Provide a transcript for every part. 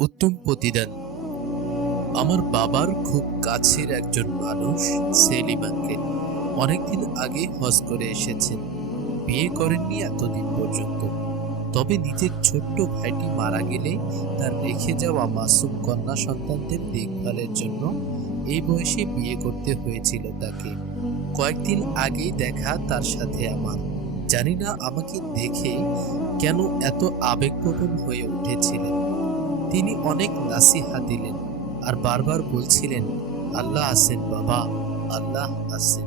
উত্তম প্রতিদান। আমার বাবার খুব কাছের একজন মানুষ সেলিম আঙ্কেল অনেকদিন আগে হজ করে এসেছেন। বিয়ে করেননি এতদিন পর্যন্ত। তবে নিজের ছোট্ট ভাইটি মারা গেলে তার রেখে যাওয়া মাসুম কন্যা সন্তানদের দেখভালের জন্য এই বয়সে বিয়ে করতে হয়েছিল তাকে। কয়েকদিন আগেই দেখা তার সাথে আমার। জানি না আমাকে দেখে কেন এত আবেগপ্রবণ হয়ে উঠেছিলেন। তিনি অনেক নাসিহা দিলেন আর বারবার বলছিলেন, আল্লাহ আছেন বাবা, আল্লাহ আছেন।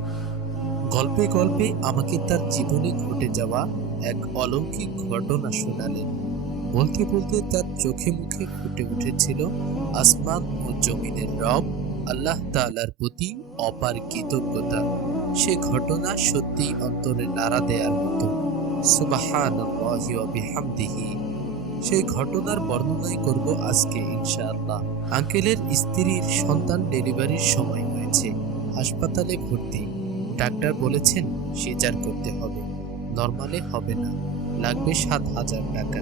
গল্পে গল্পে আমাকে তার জীবনে ঘটে যাওয়া এক অলৌকিক ঘটনা শোনালেন। বলতে বলতে তার চোখে মুখে ফুটে উঠেছিল আসমান ও জমিনের রব, আল্লাহ তালার প্রতি অপার কৃতজ্ঞতা। সে ঘটনা সত্যি অন্তরে নাড়া দেয়ার মতো। ওয়া বিহামদিহি। সেই ঘটনার বর্ণনাই করব আজকে, ইনশাআল্লাহ। আঙ্কেলের স্ত্রীর সন্তান ডেলিভারির সময় হয়েছে। হাসপাতালে ভর্তি। ডাক্তার বলেছেন, সিজার করতে হবে। নর্মালে হবে না। লাগবে সাত হাজার টাকা।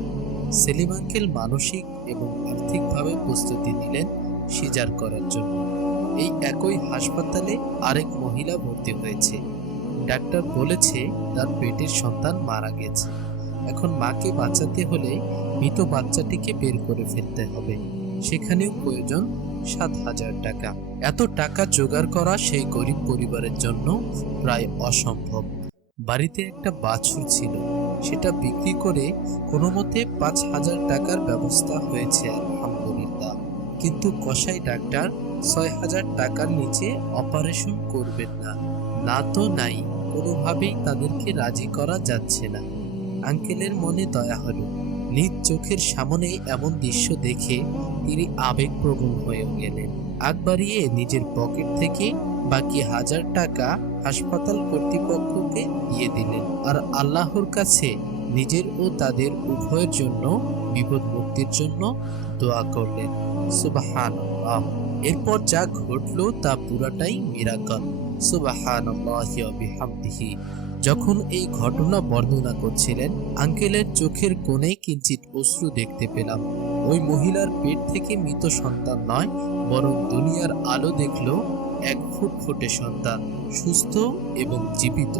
সেলিম আঙ্কেল মানসিক এবং আর্থিকভাবে প্রস্তুতি নিলেন সিজার করার জন্য। এই একই হাসপাতালে আরেক মহিলা ভর্তি হয়েছে। ডাক্তার বলেছে, তার পেটের সন্তান মারা গেছে। এখন মাকে বাঁচাতে হলে মৃত বাচ্চাটিকে বের করে ফেলতে হবে। সেখানেও প্রয়োজন সাত হাজার টাকা। এত টাকা জোগাড় করা সেই গরিব পরিবারের জন্য প্রায় অসম্ভব। বাড়িতে একটা বাছুর ছিল। সেটা বিক্রি করে কোনো মতে পাঁচ হাজার টাকার ব্যবস্থা হয়েছে আলহামদুলিল্লাহ। কিন্তু কসাই ডাক্তার ছয় হাজার টাকার নিচে অপারেশন করবেন না। না তো নাই। কোনোভাবেই তাদেরকে রাজি করা যাচ্ছে না। আঙ্কেলের মনে দয়া হলো। নিজ চোখের সামনে এমন দৃশ্য দেখে তিনি আবেগপ্রবণ হয়ে গেলেন। আগ বাড়িয়ে নিজের পকেট থেকে বাকি হাজার টাকা হাসপাতাল কর্তৃপক্ষকে দিয়ে দিলেন আর আল্লাহর কাছে নিজের ও তাদের উভয়ের জন্য বিপদ মুক্তির জন্য দোয়া করলেন। সুবাহান এরপর যা ঘটলো তা পুরাটাই মিরাকল যখন এই ঘটনা বর্ণনা করছিলেন, আঙ্কেলের চোখের কোণে কিঞ্চিত অশ্রু দেখতে পেলাম। ওই মহিলার পেট থেকে মৃত সন্তান নয়, বরং দুনিয়ার আলো দেখল এক ফুট ফুটে সন্তান, সুস্থ এবং জীবিত।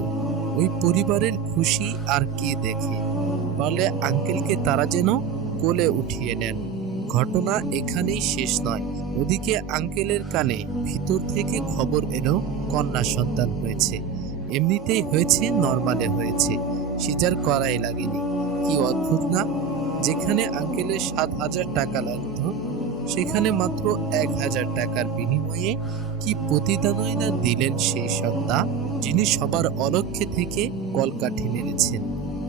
ওই পরিবারের খুশি আর কে দেখে? বলে আঙ্কেলকে তারা যেন কোলে উঠিয়ে নেন। ঘটনা এখানেই শেষ নয়। ওদিকে আঙ্কেলের কানে ভিতর থেকে খবর এলো, কন্যা সন্তান হয়েছে। এমনিতেই হয়েছে, নর্মালে হয়েছে। সিজার করাই লাগেনি। কি অদ্ভুত না? যেখানে আঙ্কেলের সাত হাজার টাকা লাগতো, সেখানে মাত্র এক হাজার টাকার বিনিময়ে কি প্রতিদানই না দিলেন সেই সত্তা, যিনি সবার অলক্ষ্যে থেকে কলকাঠি নেড়েছেন।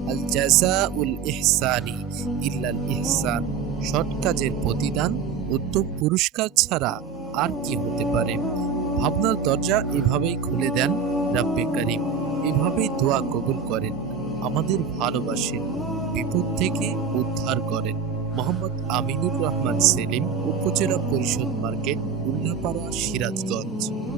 আল জাজা উল ইহসানি ইল্লাল ইহসান সৎ কাজের প্রতিদান উত্তম পুরস্কার ছাড়া আর কি হতে পারে? ভাবনার দরজা এভাবেই খুলে দেন রাব্বে করিম। এভাবেই দোয়া কবুল করেন, আমাদের ভালোবাসেন, বিপদ থেকে উদ্ধার করেন। মোহাম্মদ আমিনুর রহমান সেলিম, উপজেলা পরিষদ মার্কেট, উল্লাপাড়া, সিরাজগঞ্জ।